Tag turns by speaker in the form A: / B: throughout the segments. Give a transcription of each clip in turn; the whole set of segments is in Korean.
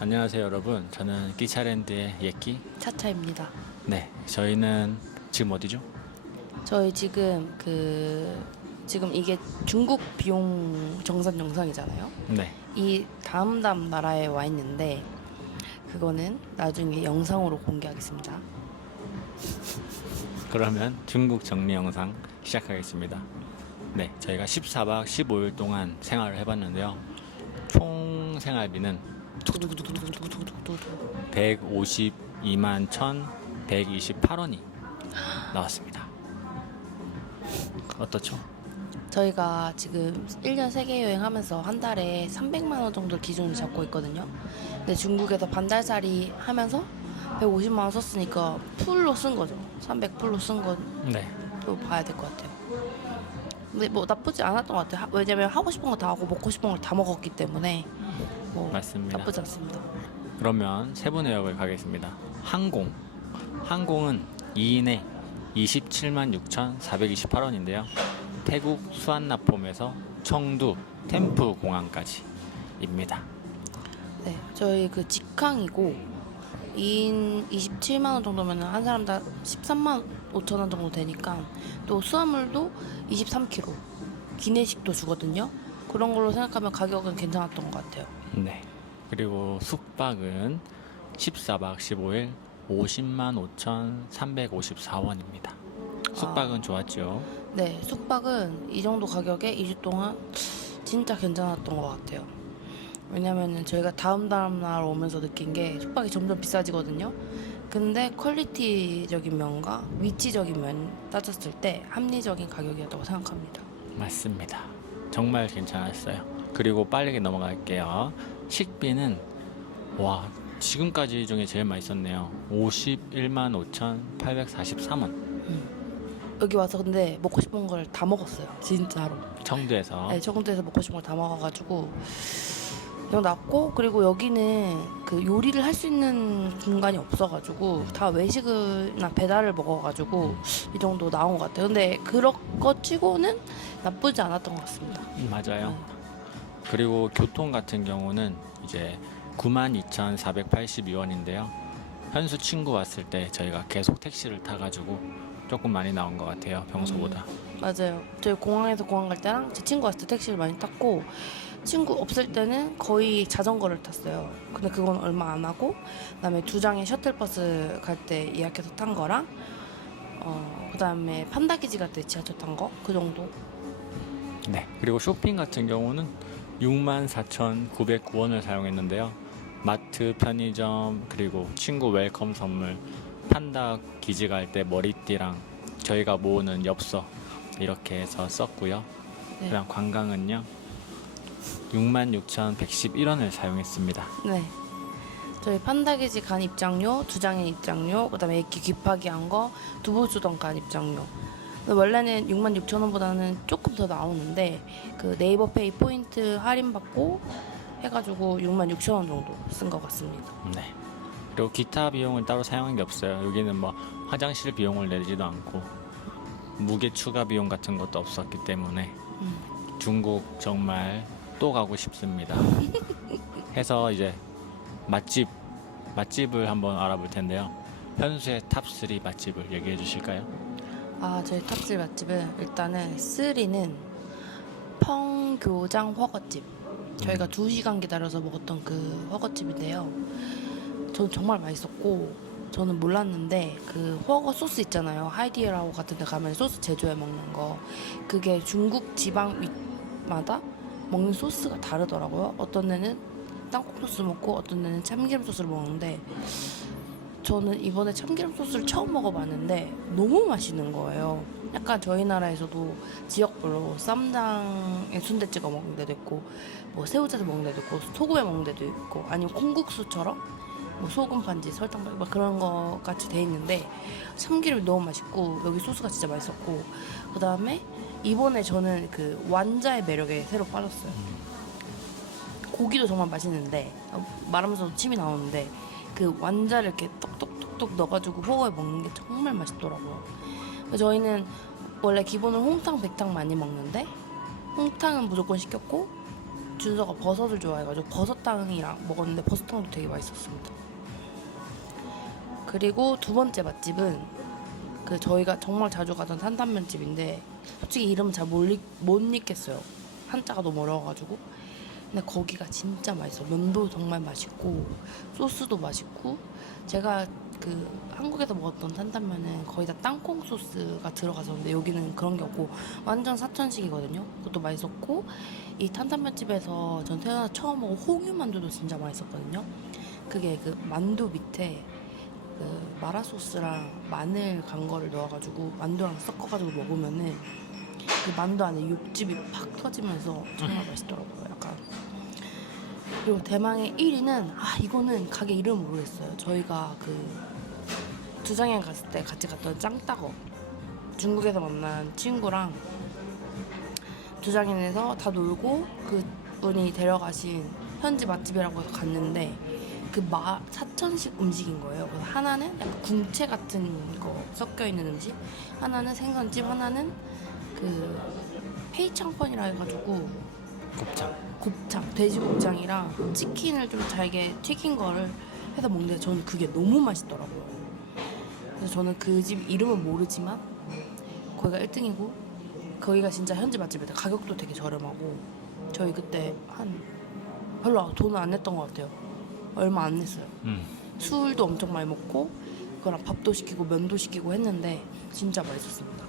A: 안녕하세요 여러분 저는 끼차랜드의 예끼
B: 차차입니다.
A: 네 저희는 지금 어디죠?
B: 저희 지금 그 지금 이게 중국 비용 정산 영상이잖아요.
A: 네
B: 이 다음 다음 나라에 와 있는데 그거는 나중에 영상으로 공개하겠습니다.
A: 그러면 중국 정리 영상 시작하겠습니다 네 저희가 14박 15일 동안 생활을 해봤는데요 총 생활비는 152만 1,128원이 나왔습니다. 어떻죠?
B: 저희가 지금 1년 세계 여행하면서 한 달에 300만 원 정도 기준으로 잡고 있거든요. 근데 중국에서 반달살이 하면서 150만 원 썼으니까 풀로 쓴 거죠. 300 풀로 쓴거
A: 네.
B: 봐야 될 것 같아요. 근데 뭐 나쁘지 않았던 것 같아요. 왜냐면 하고 싶은 거 다 하고 먹고 싶은 걸 다 먹었기 때문에 뭐
A: 맞습니다.
B: 나쁘지 않습니다.
A: 그러면 세부 내역을 가겠습니다. 항공. 항공은 2인에 27만 6,428원인데요. 태국 수완나폼에서 청두 템프 공항까지입니다.
B: 네, 저희 그 직항이고 2인 27만 원 정도면 한 사람당 13만 5천 원 정도 되니까 또 수화물도 23kg 기내식도 주거든요. 그런 걸로 생각하면 가격은 괜찮았던 것 같아요.
A: 네. 그리고 숙박은 14박 15일 50만 5,354원입니다. 숙박은 좋았죠.
B: 네, 숙박은 이 정도 가격에 2주 동안 진짜 괜찮았던 것 같아요. 왜냐면은 저희가 다음 다음 날 오면서 느낀 게 숙박이 점점 비싸지거든요. 근데 퀄리티적인 면과 위치적인 면 따졌을 때 합리적인 가격이었다고 생각합니다.
A: 맞습니다. 정말 괜찮았어요. 그리고 빠르게 넘어갈게요. 식비는 와 지금까지 중에 제일 맛있었네요. 51만 5,843원.
B: 여기 와서 근데 먹고 싶은 걸 다 먹었어요. 진짜로.
A: 청두에서
B: 네, 저공도에서 먹고 싶은 걸 다 먹어가지고 그냥 났고 그리고 여기는 그 요리를 할 수 있는 공간이 없어가지고 다 외식을나 배달을 먹어가지고 이 정도 나온 것 같아요. 근데 그런 거 치고는 나쁘지 않았던 것 같습니다.
A: 음, 맞아요. 그리고 교통 같은 경우는 이제 92,482원인데요. 현수 친구 왔을 때 저희가 계속 택시를 타가지고 조금 많이 나온 것 같아요. 평소보다.
B: 맞아요. 저희 공항에서 공항 갈 때랑 제 친구 왔을 때 택시를 많이 탔고 친구 없을 때는 거의 자전거를 탔어요. 근데 그건 얼마 안 하고 그다음에 두 장의 셔틀버스 갈 때 예약해서 탄 거랑 어 그다음에 판다기지 갈 때 지하철 탄 거 그 정도.
A: 네. 그리고 쇼핑 같은 경우는 64,909원을 사용했는데요. 마트, 편의점, 그리고 친구 웰컴 선물, 판다 기지 갈 때 머리띠랑 저희가 모으는 엽서 이렇게 해서 썼고요.
B: 네.
A: 그냥 관광은요. 66,111원을 사용했습니다.
B: 네. 저희 판다기지 간 입장료, 두 장의 입장료, 그다음에 애기 귀파기 한 거, 두부 주던 간 입장료. 원래는 6만 6천 원보다는 조금 더 나오는데 그 네이버 페이 포인트 할인 받고 해가지고 6만 6천 원 정도 쓴 것 같습니다.
A: 네. 그리고 기타 비용을 따로 사용한 게 없어요. 여기는 뭐 화장실 비용을 내지도 않고 무게 추가 비용 같은 것도 없었기 때문에
B: 음.
A: 중국 정말 또 가고 싶습니다. 해서 이제 맛집 맛집을 한번 알아볼 텐데요. 현수의 탑3 맛집을 얘기해 주실까요?
B: 아 저희 탑질 맛집은 일단은 쓰리는 펑교장 허거집. 저희가 두 시간 기다려서 먹었던 그 허거집인데요. 저는 정말 맛있었고 저는 몰랐는데 그 허거 소스 있잖아요. 하이디라오 같은 데 가면 소스 제조해 먹는 거. 그게 중국 지방 위마다 먹는 소스가 다르더라고요. 어떤 데는 땅콩 소스 먹고 어떤 데는 참기름 소스를 먹는데 저는 이번에 참기름 소스를 처음 먹어봤는데 너무 맛있는 거예요. 약간 저희 나라에서도 지역별로 쌈장에 순대 찍어 먹는 데도 있고 뭐 새우젓에 먹는 데도 있고 소금에 먹는 데도 있고 아니면 콩국수처럼 뭐 소금 반지 설탕 반지 막 그런 거 같이 돼 있는데 참기름이 너무 맛있고 여기 소스가 진짜 맛있었고 그 다음에 이번에 저는 그 완자의 매력에 새로 빠졌어요. 고기도 정말 맛있는데 어, 말하면서도 침이 나오는데 그 완자를 이렇게 똑똑똑똑 넣어가지고 호거에 먹는 게 정말 맛있더라고요. 저희는 원래 기본으로 홍탕, 백탕 많이 먹는데 홍탕은 무조건 시켰고 준서가 버섯을 좋아해가지고 버섯탕이랑 먹었는데 버섯탕도 되게 맛있었습니다. 그리고 두 번째 맛집은 그 저희가 정말 자주 가던 탄탄면 집인데 솔직히 이름 잘못 못 읽겠어요. 한자가 너무 어려워가지고. 근데 거기가 진짜 맛있어. 면도 정말 맛있고 소스도 맛있고 제가 그 한국에서 먹었던 탄탄면은 거의 다 땅콩 소스가 들어가서는데 여기는 그런 게 없고 완전 사천식이거든요. 그것도 맛있었고 이 탄탄면 집에서 전 태어나서 처음 먹은 홍유 만두도 진짜 맛있었거든요. 그게 그 만두 밑에 그 마라 소스랑 마늘 간 거를 넣어가지고 만두랑 섞어가지고 먹으면은 그 만두 안에 육즙이 팍 터지면서 정말 맛있더라고요. 그리고 대망의 1위는 아 이거는 가게 이름 모르겠어요. 저희가 그 두장현 갔을 때 같이 갔던 짱따거 중국에서 만난 친구랑 두장현에서 다 놀고 그 분이 데려가신 현지 맛집이라고 해서 갔는데 그 마, 사천식 음식인 거예요. 그래서 하나는 약간 궁채 같은 거 섞여 있는 음식, 하나는 생선찜, 하나는 그 페이창펀이라 해가지고
A: 곱창.
B: 곱창, 돼지 곱창이랑 치킨을 좀 잘게 튀긴 거를 해서 먹는데 저는 그게 너무 맛있더라고요. 그래서 저는 그 집 이름은 모르지만 거기가 1등이고 거기가 진짜 현지 맛집이다. 가격도 되게 저렴하고 저희 그때 한 별로 돈을 안 냈던 것 같아요. 얼마 안 냈어요.
A: 음.
B: 술도 엄청 많이 먹고 그거랑 밥도 시키고 면도 시키고 했는데 진짜 맛있었습니다.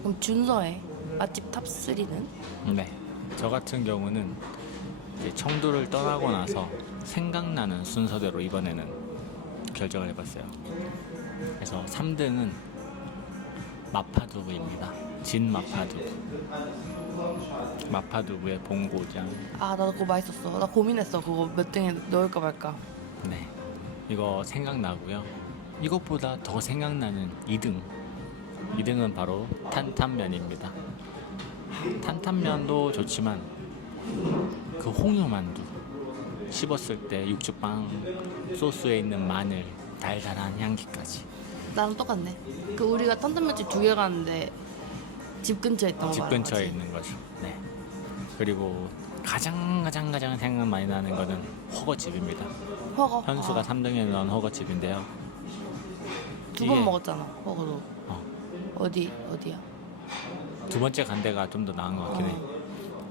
B: 그럼 준서의 맛집 탑 3는
A: 네. 저 같은 경우는 청도를 떠나고 나서 생각나는 순서대로 이번에는 결정을 해봤어요. 그래서 3등은 마파두부입니다. 진 마파두부. 마파두부의 본고장.
B: 아 나도 그거 맛있었어. 나 고민했어. 그거 몇 등에 넣을까 말까.
A: 네. 이거 생각나고요. 이것보다 더 생각나는 2등. 2등은 바로 탄탄면입니다. 탄탄면도 좋지만 그 홍유만두 씹었을 때 육즙빵 소스에 있는 마늘 달달한 향기까지
B: 나랑 똑같네. 그 우리가 탄탄면집 두 개 갔는데 집 근처에 있던 거
A: 집
B: 말하는
A: 근처에
B: 거지?
A: 있는 거죠. 네. 그리고 가장 가장 가장 생각 많이 나는 거는 허거집입니다.
B: 허거.
A: 현수가
B: 아,
A: 3등에 넣은 허거집인데요.
B: 두번
A: 이게-
B: 먹었잖아. 허거도.
A: 어,
B: 어디 어디야?
A: 두 번째 간 데가 좀 더 나은 것 같긴 해.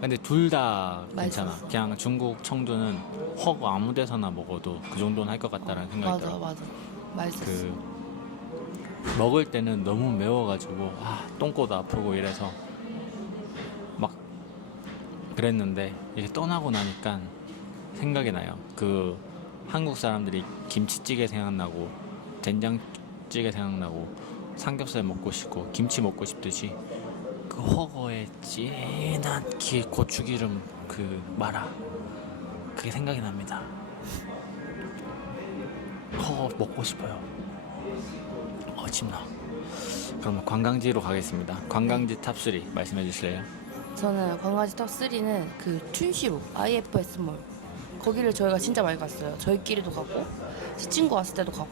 A: 근데 둘 다 괜찮아.
B: 맛있었어.
A: 그냥 중국 청두는 허거 아무 데서나 먹어도 그 정도는 할 것 같다라는 생각이
B: 맞아
A: 들어.
B: 맞아. 맛있었어.
A: 그 먹을 때는 너무 매워가지고 아 똥꼬도 아프고 이래서 막 그랬는데 이제 떠나고 나니까 생각이 나요. 그 한국 사람들이 김치찌개 생각나고 된장찌개 생각나고 삼겹살 먹고 싶고 김치 먹고 싶듯이 그 허거의 진한 기 고추기름 그 마라 그게 생각이 납니다. 허거 먹고 싶어요. 어, 침나. 그럼 관광지로 가겠습니다. 관광지 탑 3 말씀해 주실래요?
B: 저는 관광지 탑 3는 그 춘시로 IFS 몰 거기를 저희가 진짜 많이 갔어요. 저희끼리도 가고 제 친구 왔을 때도 가고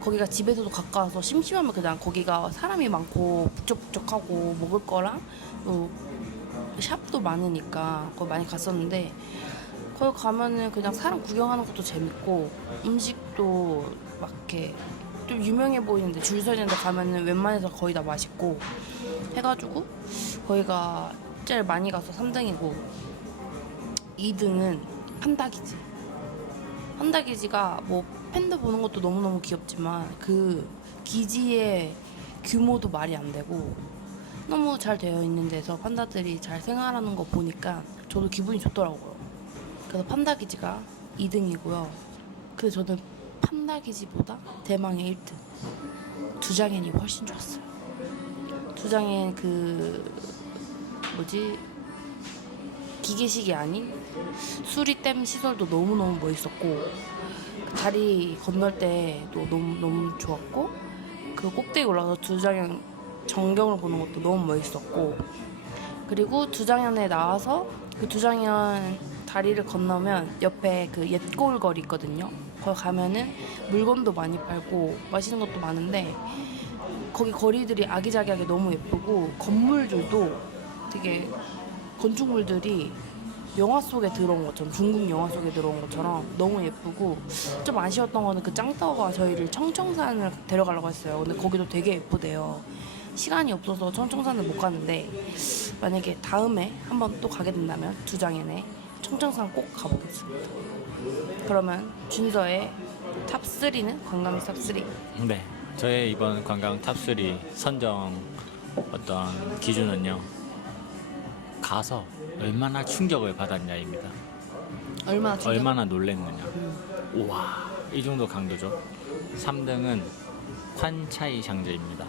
B: 거기가 집에서도 가까워서 심심하면 그냥 거기가 사람이 많고 북적북적하고 먹을 거랑 또 샵도 많으니까 거기 많이 갔었는데 거기 가면은 그냥 사람 구경하는 것도 재밌고 음식도 막 이렇게 좀 유명해 보이는데 줄 서 있는데 가면은 웬만해서 거의 다 맛있고 해가지고 거기가 제일 많이 가서 3등이고 2등은 판다기지. 판다기지가 뭐 팬더 보는 것도 너무너무 귀엽지만 그 기지의 규모도 말이 안 되고 너무 잘 되어 있는 데서 판다들이 잘 생활하는 거 보니까 저도 기분이 좋더라고요. 그래서 판다 기지가 2등이고요. 근데 저는 판다 기지보다 대망의 1등. 두장현이 훨씬 좋았어요. 두장현 그 뭐지 기계식이 아닌 수리댐 시설도 너무 너무 멋있었고 그 다리 건널 때도 너무 너무 좋았고 그 꼭대기 올라가서 두장현 전경을 보는 것도 너무 멋있었고 그리고 두장현에 나와서 그 두장현 다리를 건너면 옆에 그 옛골 거리 있거든요. 거기 가면은 물건도 많이 팔고 맛있는 것도 많은데 거기 거리들이 아기자기하게 너무 예쁘고 건물들도 되게 건축물들이 영화 속에 들어온 것처럼 중국 영화 속에 들어온 것처럼 너무 예쁘고 좀 아쉬웠던 거는 그 짱따오가 저희를 청청산을 데려가려고 했어요. 근데 거기도 되게 예쁘대요. 시간이 없어서 청청산을 못 가는데 만약에 다음에 한번 또 가게 된다면 두 장에네 청청산 꼭 가보겠습니다. 그러면 준서의 탑 3는 관광 탑 3.
A: 네, 저의 이번 관광 탑3 선정 어떤 기준은요. 가서 얼마나 충격을 받았냐입니다.
B: 얼마나 충격?
A: 얼마나 놀랬느냐.
B: 음.
A: 우와, 이 정도 강도죠. 3등은 환차이 샹제입니다.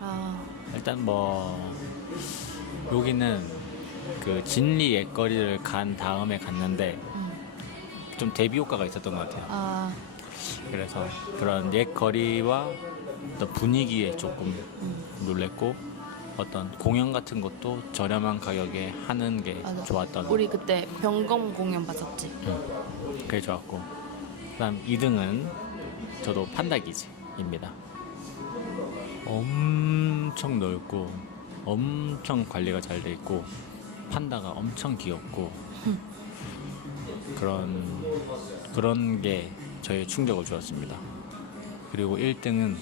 B: 아,
A: 일단 뭐 여기는 그 진리 옛거리를 간 다음에 갔는데
B: 음.
A: 좀 대비 효과가 있었던 것 같아요.
B: 아,
A: 그래서 그런 옛거리와 어떤 분위기에 조금
B: 음.
A: 놀랬고 어떤 공연 같은 것도 저렴한 가격에 하는 게
B: 맞아.
A: 좋았던
B: 우리 그때 병검 공연 봤었지.
A: 그게 좋았고 그다음 2등은 저도 판다기지입니다. 엄청 넓고 엄청 관리가 잘 돼 있고 판다가 엄청 귀엽고 그런 그런 게 저의 충격을 주었습니다. 그리고 1등은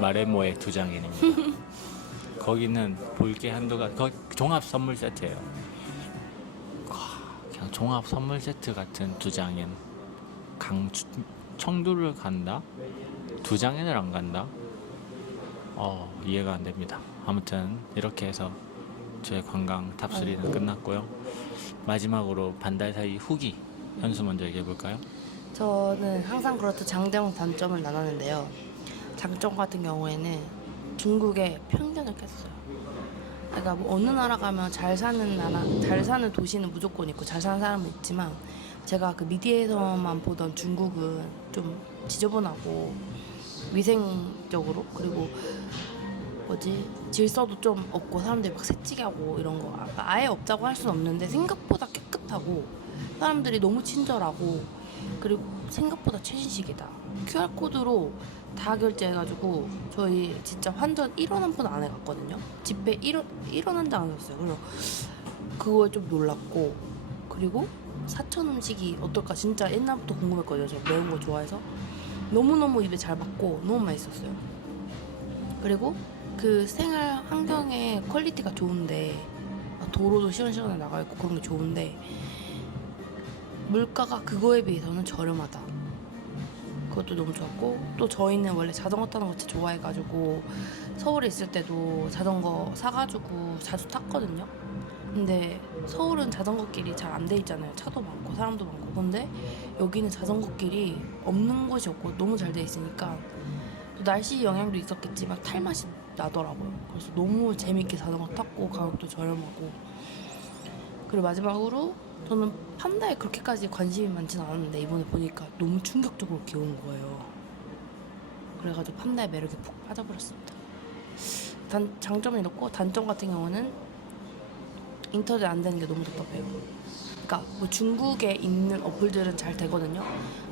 A: 마레모의 두 장인입니다. 거기는 볼 게 한도가 거 종합 선물 세트예요. 와, 그냥 종합 선물 세트 같은 두 장인 강 청두를 간다 두 장인을 안 간다 어 이해가 안 됩니다 아무튼 이렇게 해서 저의 관광 탑3는 끝났고요 마지막으로 반달 사이 후기 현수 먼저 얘기해 볼까요?
B: 저는 항상 그렇듯 장점 단점을 나눴는데요. 장점 같은 경우에는 중국에 편견을 깼어요. 그러니까 뭐 어느 나라 가면 잘 사는 나라, 잘 사는 도시는 무조건 있고 잘 사는 사람은 있지만 제가 그 미디어에서만 보던 중국은 좀 지저분하고 위생적으로 그리고 뭐지 질서도 좀 없고 사람들이 막 새치기 하고 이런 거 아- 아예 없다고 할 수는 없는데 생각보다 깨끗하고 사람들이 너무 친절하고 그리고 생각보다 최신식이다 QR 코드로 다 결제해가지고 저희 진짜 환전 1원 한 푼 안에 갔거든요. 집회 1원 1원 한 장안 샀어요. 그래서 그거에 좀 놀랐고 그리고 사천 음식이 어떨까 진짜 옛날부터 궁금했거든요. 저 매운 거 좋아해서. 너무너무 입에 잘 맞고 너무 맛있었어요. 그리고 그 생활 환경의 퀄리티가 좋은데 막 도로도 시원시원하게 나가 있고 그런 게 좋은데 물가가 그거에 비해서는 저렴하다. 그것도 너무 좋았고 또 저희는 원래 자전거 타는 거 진짜 좋아해가지고 서울에 있을 때도 자전거 사가지고 자주 탔거든요. 근데 서울은 자전거 길이 잘 안 돼 있잖아요. 차도 많고 사람도 많고. 근데 여기는 자전거 길이 없는 곳이 없고 너무 잘 돼 있으니까 또 날씨 영향도 있었겠지만 탈 맛이 나더라고요. 그래서 너무 재밌게 자전거 탔고 가격도 저렴하고 그리고 마지막으로 저는 판다에 그렇게까지 관심이 많지는 않았는데 이번에 보니까 너무 충격적으로 귀여운 거예요. 그래가지고 판다의 매력에 푹 빠져버렸습니다. 단 장점은 이렇고 단점 같은 경우는 인터넷 안 되는 게 너무 답답해요. 그러니까 뭐 중국에 있는 어플들은 잘 되거든요.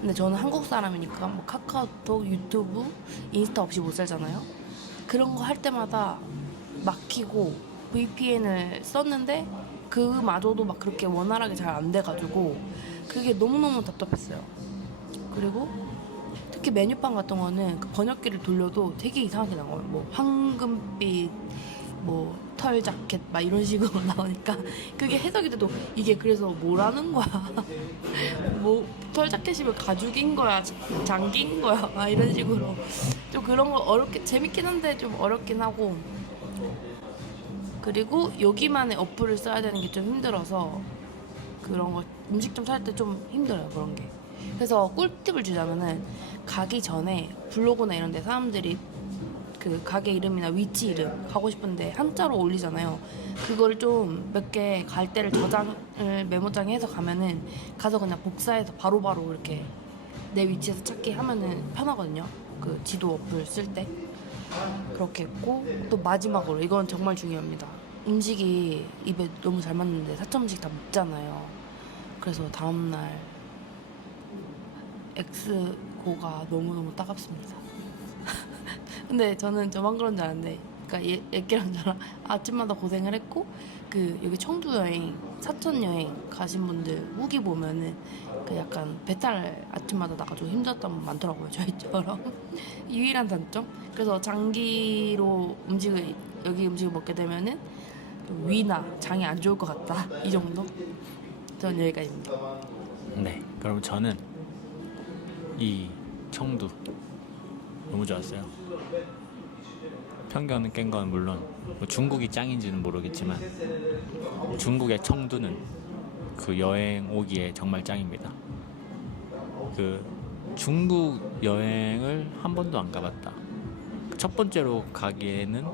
B: 근데 저는 한국 사람이니까 뭐 카카오톡, 유튜브, 인스타 없이 못 살잖아요. 그런 거 할 때마다 막히고 VPN을 썼는데 그마저도 막 그렇게 원활하게 잘 안 돼가지고 그게 너무너무 답답했어요. 그리고 특히 메뉴판 같은 거는 그 번역기를 돌려도 되게 이상하게 나와요. 뭐 황금빛, 뭐 털 자켓 막 이런 식으로 나오니까 그게 해석이 돼도 이게 그래서 뭐라는 거야. 뭐 털 자켓이면 가죽인 거야, 장기인 거야, 막 이런 식으로 좀 그런 거 어렵게 재밌긴 한데 좀 어렵긴 하고 그리고 여기만의 어플을 써야 되는 게 좀 힘들어서 그런 거 음식점 살 때 좀 힘들어요 그런 게. 그래서 꿀팁을 주자면은 가기 전에 블로그나 이런 데 사람들이 그 가게 이름이나 위치 이름 가고 싶은데 한자로 올리잖아요. 그거를 좀 몇 개 갈 때를 저장을 메모장에 해서 가면은 가서 그냥 복사해서 바로바로 이렇게 내 위치에서 찾기 하면은 편하거든요. 그 지도 어플 쓸때 그렇게 했고 또 마지막으로 이건 정말 중요합니다. 음식이 입에 너무 잘 맞는데 사천 음식 다 먹잖아요. 그래서 다음날 X고가 너무너무 따갑습니다. 근데 저는 저만 그런 줄 아는데 그러니까 얘, 얘기랑 저랑 아침마다 고생을 했고 그 여기 청두 여행 사천 여행 가신 분들 후기 보면은 그 약간 배탈 아침마다 나가지고 힘들었던 분 많더라고요 저희처럼 유일한 단점 그래서 장기로 음식을 여기 음식을 먹게 되면은 좀 위나 장이 안 좋을 것 같다 이 정도 전 여기까지입니다
A: 네, 그럼 저는 이 청두 너무 좋았어요. 편견은 깬 건 물론 뭐 중국이 짱인지는 모르겠지만 중국의 청두는 그 여행 오기에 정말 짱입니다. 그 중국 여행을 한 번도 안 가봤다. 첫 번째로 가기에는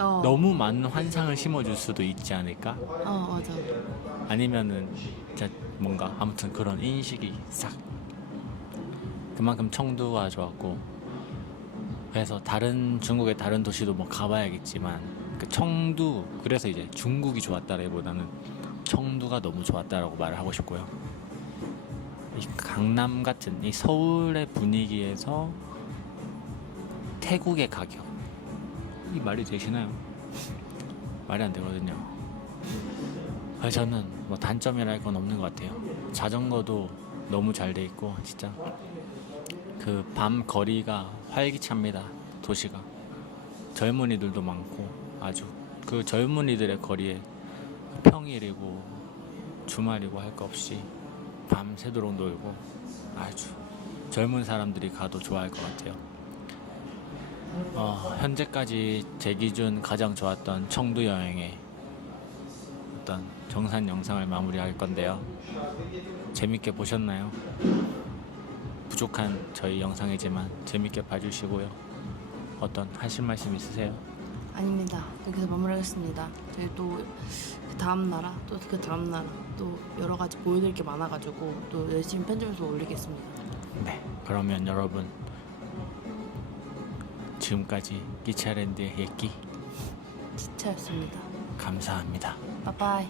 B: 어,
A: 너무 많은 환상을 심어줄 수도 있지 않을까?
B: 어 맞아
A: 아니면은 진짜 뭔가 아무튼 그런 인식이 싹 그만큼 청두가 좋았고 그래서 다른 중국의 다른 도시도 뭐 가봐야겠지만 그 청두 그래서 이제 중국이 좋았다기보다는 청두가 너무 좋았다라고 말을 하고 싶고요. 이 강남 같은 이 서울의 분위기에서 태국의 가격 이 말이 되시나요? 말이 안 되거든요. 아, 저는 뭐 단점이랄 건 없는 것 같아요. 자전거도 너무 잘 돼 있고 진짜 그 밤 거리가 활기찹니다. 도시가 젊은이들도 많고 아주 그 젊은이들의 거리에 평일이고 주말이고 할 거 없이 밤새도록 놀고 아주 젊은 사람들이 가도 좋아할 것 같아요. 어, 현재까지 제 기준 가장 좋았던 청두 여행의 어떤 정산 영상을 마무리할 건데요. 재밌게 보셨나요? 부족한 저희 영상이지만 재밌게 봐주시고요. 어떤 하실 말씀 있으세요?
B: 아닙니다. 여기서 마무리하겠습니다. 저희 또그 다음 나라 또 그 다음 나라 또 여러 가지 보여드릴 게 많아가지고 또 열심히 편집해서 올리겠습니다.
A: 네. 그러면 여러분 지금까지 기차랜드의 예끼
B: 지차였습니다.
A: 감사합니다.
B: 빠빠이.